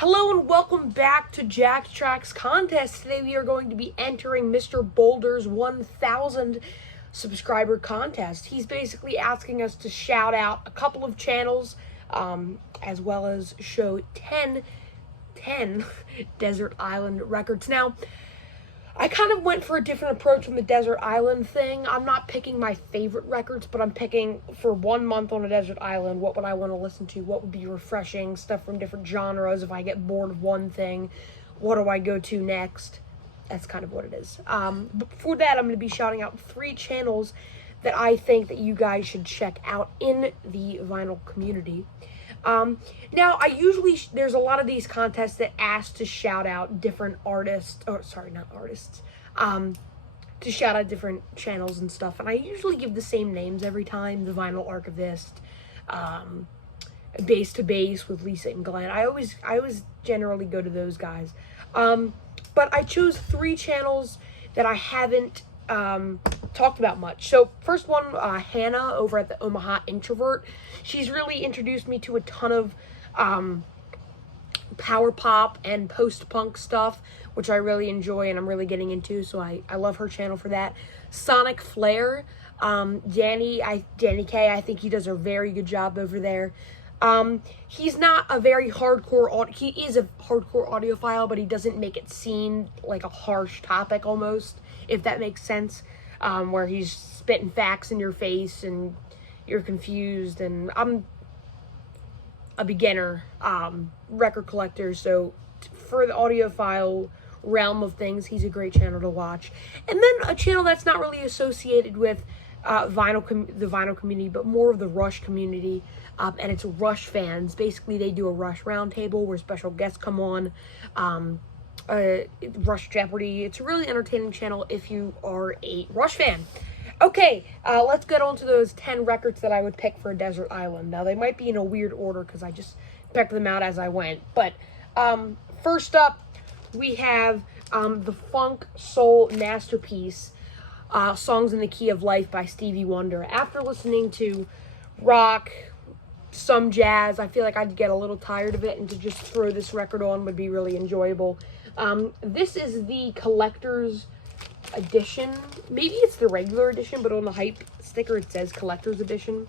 Hello and welcome back to Jack Tracks Contest. Today we are going to be entering Mr. Boulder's 1,000 subscriber contest. He's basically asking us to shout out a couple of channels, as well as show 10 Desert Island records. Now, I kind of went for a different approach from the Desert Island thing. I'm not picking my favorite records, but I'm picking for 1 month on a desert island, what would I want to listen to, what would be refreshing, stuff from different genres. If I get bored of one thing, what do I go to next? That's kind of what it is. But for that, I'm going to be shouting out 3 channels that I think that you guys should check out in the vinyl community. Now, there's a lot of these contests that ask to shout out different artists, to shout out different channels and stuff, and I usually give the same names every time: The Vinyl Archivist, Base to Base with Lisa and Glenn. I always generally go to those guys. But I chose 3 channels that I haven't talked about much. So first one, Hannah over at the Omaha Introvert. She's really introduced me to a ton of power pop and post-punk stuff, which I really enjoy and I'm really getting into, so I love her channel for that. Sonic Flair, Danny K, I think he does a very good job over there. He's not a very hardcore, he is a hardcore audiophile, but he doesn't make it seem like a harsh topic almost, if that makes sense, where he's spitting facts in your face and you're confused. And I'm a beginner record collector, so for the audiophile realm of things, he's a great channel to watch. And then a channel that's not really associated with the vinyl community, but more of the Rush community, and it's Rush fans. Basically, they do a Rush roundtable where special guests come on. Rush Jeopardy. It's a really entertaining channel if you are a Rush fan. Okay, let's get on to those 10 records that I would pick for a desert island. Now, they might be in a weird order because I just picked them out as I went. But first up, we have the funk soul masterpiece, Songs in the Key of Life by Stevie Wonder. After listening to rock, some jazz, I feel like I'd get a little tired of it, and to just throw this record on would be really enjoyable. This is the collector's edition. Maybe it's the regular edition, but on the hype sticker it says collector's edition.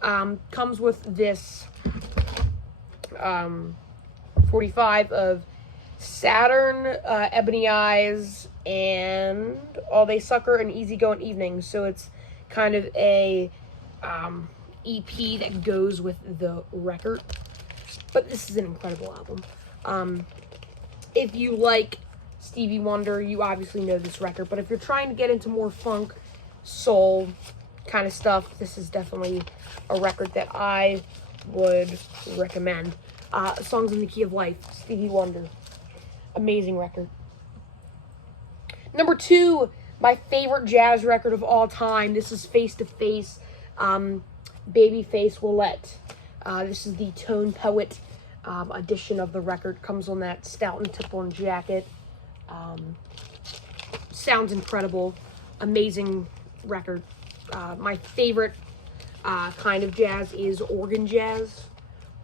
Comes with this 45 of Saturn, Ebony Eyes, and All Day Sucker and Easy Going Evenings. So it's kind of a EP that goes with the record. But this is an incredible album. If you like Stevie Wonder, you obviously know this record. But if you're trying to get into more funk, soul kind of stuff, this is definitely a record that I would recommend. Songs in the Key of Life, Stevie Wonder. Amazing record. Number 2, my favorite jazz record of all time. This is Face to Face, Babyface Willette. This is the Tone Poet edition of the record. Comes on that Stoughton tip-on jacket. Sounds incredible. Amazing record. My favorite kind of jazz is organ jazz.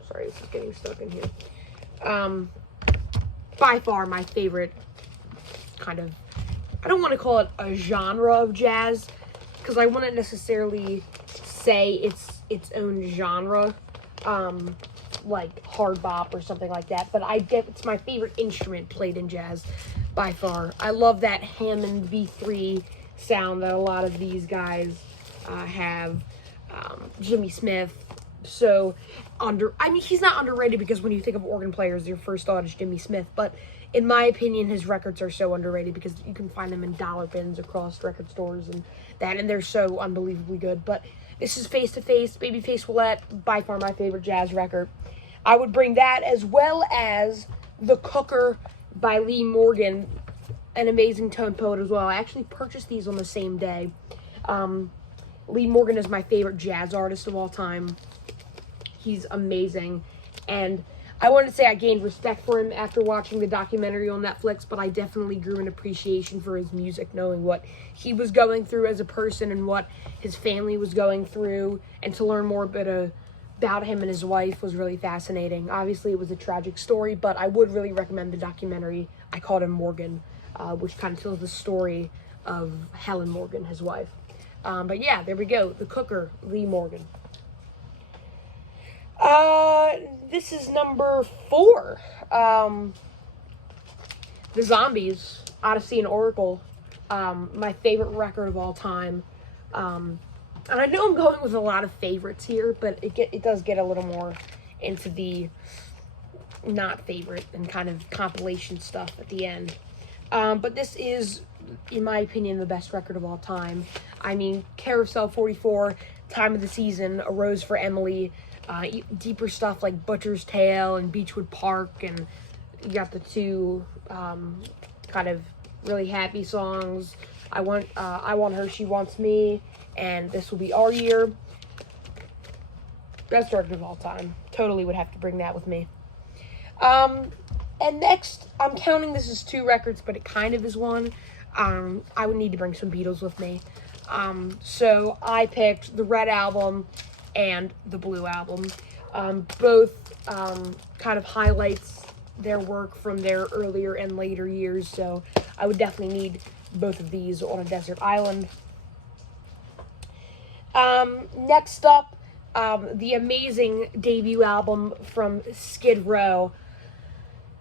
Sorry, this is getting stuck in here. By far my favorite kind of, I don't want to call it a genre of jazz, because I wouldn't necessarily say it's its own genre, like hard bop or something like that, but it's my favorite instrument played in jazz by far. I love that Hammond V3 sound that a lot of these guys have. Jimmy Smith, so he's not underrated, because when you think of organ players, your first thought is Jimmy Smith, but in my opinion, his records are so underrated because you can find them in dollar bins across record stores and they're so unbelievably good. But this is Face to Face, Babyface Willette, by far my favorite jazz record. I would bring that, as well as The Cooker by Lee Morgan, an amazing tone poet as well. I actually purchased these on the same day. Lee Morgan is my favorite jazz artist of all time. He's amazing. And I want to say I gained respect for him after watching the documentary on Netflix, but I definitely grew an appreciation for his music, knowing what he was going through as a person and what his family was going through, and to learn more about about him and his wife was really fascinating. Obviously, it was a tragic story, but I would really recommend the documentary, I Called Him Morgan, which kind of tells the story of Helen Morgan, his wife. But yeah, there we go. The cooker, Lee Morgan. This is number 4. The Zombies, Odyssey and Oracle. My favorite record of all time. And I know I'm going with a lot of favorites here, but it does get a little more into the not favorite and kind of compilation stuff at the end. But this is, in my opinion, the best record of all time. I mean, Carousel 44, Time of the Season, A Rose for Emily, deeper stuff like Butcher's Tale and Beechwood Park, and you got the 2 kind of really happy songs. I Want Her, She Wants Me, and This Will Be Our Year. Best record of all time. Totally would have to bring that with me. And next, I'm counting this as 2 records, but it kind of is one. I would need to bring some Beatles with me. So I picked the Red Album and the Blue Album. Both kind of highlights their work from their earlier and later years, so I would definitely need both of these on a desert island. Next up, the amazing debut album from Skid Row.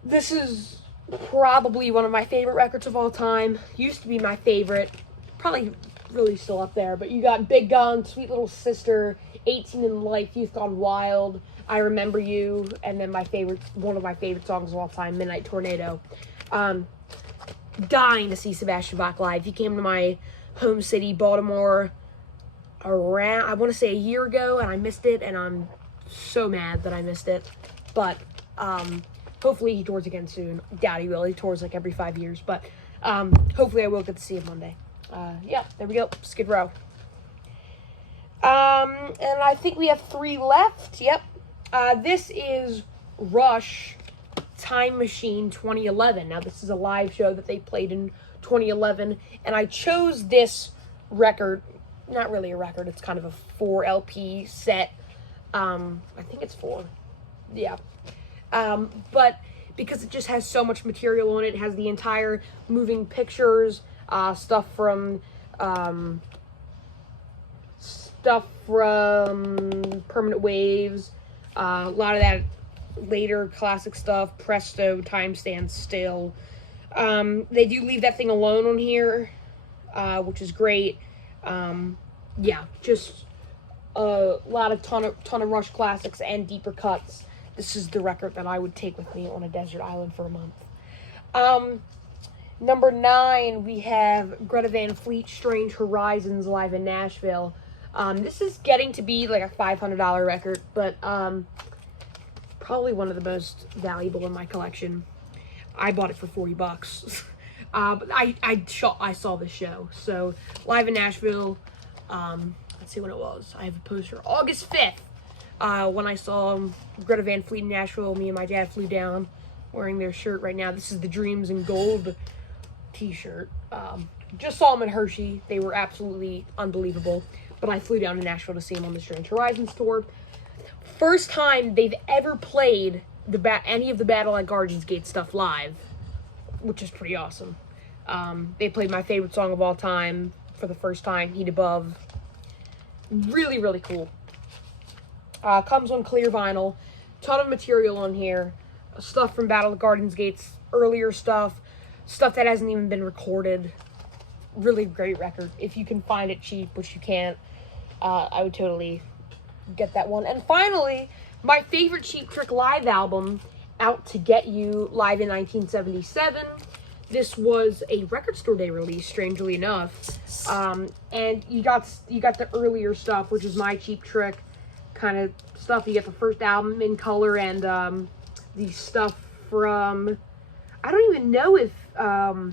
This is probably one of my favorite records of all time. Used to be my favorite. Probably really still up there. But you got Big Gun, Sweet Little Sister, 18 in Life, Youth Gone Wild, I Remember You, and then one of my favorite songs of all time, Midnight Tornado. Dying to see Sebastian Bach live. He came to my home city, Baltimore, around, I want to say a year ago, and I missed it, and I'm so mad that I missed it. But hopefully he tours again soon. Doubt he will. He tours like every 5 years, but hopefully I will get to see him Monday. Yeah, there we go. Skid Row. And I think we have 3 left. Yep. This is Rush, Time Machine 2011. Now, this is a live show that they played in 2011, and I chose this record. Not really a record. It's kind of a 4 LP set. I think it's 4. Yeah. But because it just has so much material on it, it has the entire moving pictures, stuff from Permanent Waves, a lot of that later classic stuff, Presto, Time Stands Still. They do leave that thing alone on here, which is great. Yeah, just a lot of ton of Rush classics and deeper cuts. This is the record that I would take with me on a desert island for a month. Number 9, we have Greta Van Fleet, Strange Horizons, live in Nashville. This is getting to be like a $500 record, but probably one of the most valuable in my collection. I bought it for $40. But I saw this show. So, live in Nashville, let's see when it was. I have a poster. August 5th, when I saw Greta Van Fleet in Nashville, me and my dad flew down wearing their shirt right now. This is the Dreams in Gold t-shirt. Just saw them at Hershey. They were absolutely unbelievable. But I flew down to Nashville to see them on the Strange Horizons tour. First time they've ever played any of the Battle at Gardens Gate stuff live, which is pretty awesome. They played my favorite song of all time for the first time, Heat Above. Really, really cool. Comes on clear vinyl. Ton of material on here. Stuff from Battle of Gardens Gate's earlier stuff. Stuff that hasn't even been recorded. Really great record. If you can find it cheap, which you can't, I would totally get that one. And finally, my favorite Cheap Trick live album, Out to Get You, live in 1977. This was a Record Store Day release, strangely enough. And you got the earlier stuff, which is my Cheap Trick kind of stuff. You get the first album in color and the stuff from, I don't even know if, yeah,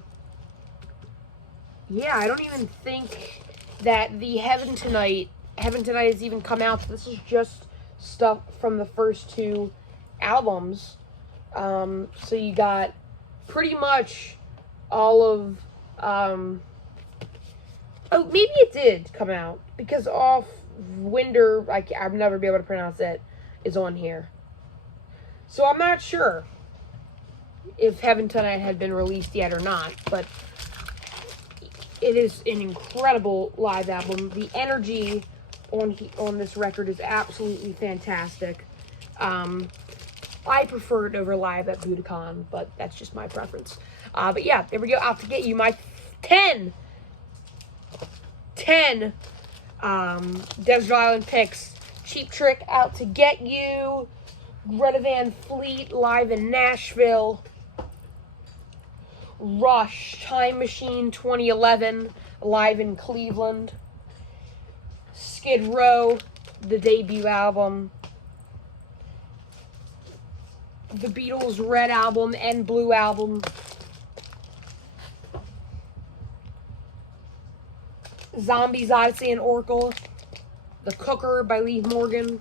I don't even think that the Heaven Tonight has even come out. So this is just stuff from the first 2 albums. So you got pretty much all of, oh, maybe it did come out, because off Winder, I'll never be able to pronounce it. is on here. So I'm not sure if Heaven Tonight had been released yet or not, but it is an incredible live album. The energy on this record is absolutely fantastic. I prefer it over live at Budokan, but that's just my preference. But yeah, there we go. Out to get you my 10 Desert Island picks. Cheap Trick, Out to Get You. Greta Van Fleet, live in Nashville. Rush, Time Machine 2011, live in Cleveland. Skid Row, the debut album. The Beatles' Red Album and Blue Album. Zombies, Odyssey and Oracle. The Cooker by Lee Morgan.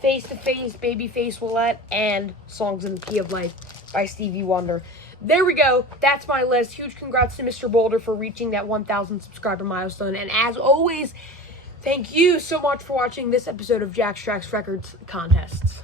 Face to Face, Babyface Willette, and Songs in the Key of Life by Stevie Wonder. There we go. That's my list. Huge congrats to Mr. Boulder for reaching that 1,000 subscriber milestone. And as always, thank you so much for watching this episode of Jack's Tracks Records Contests.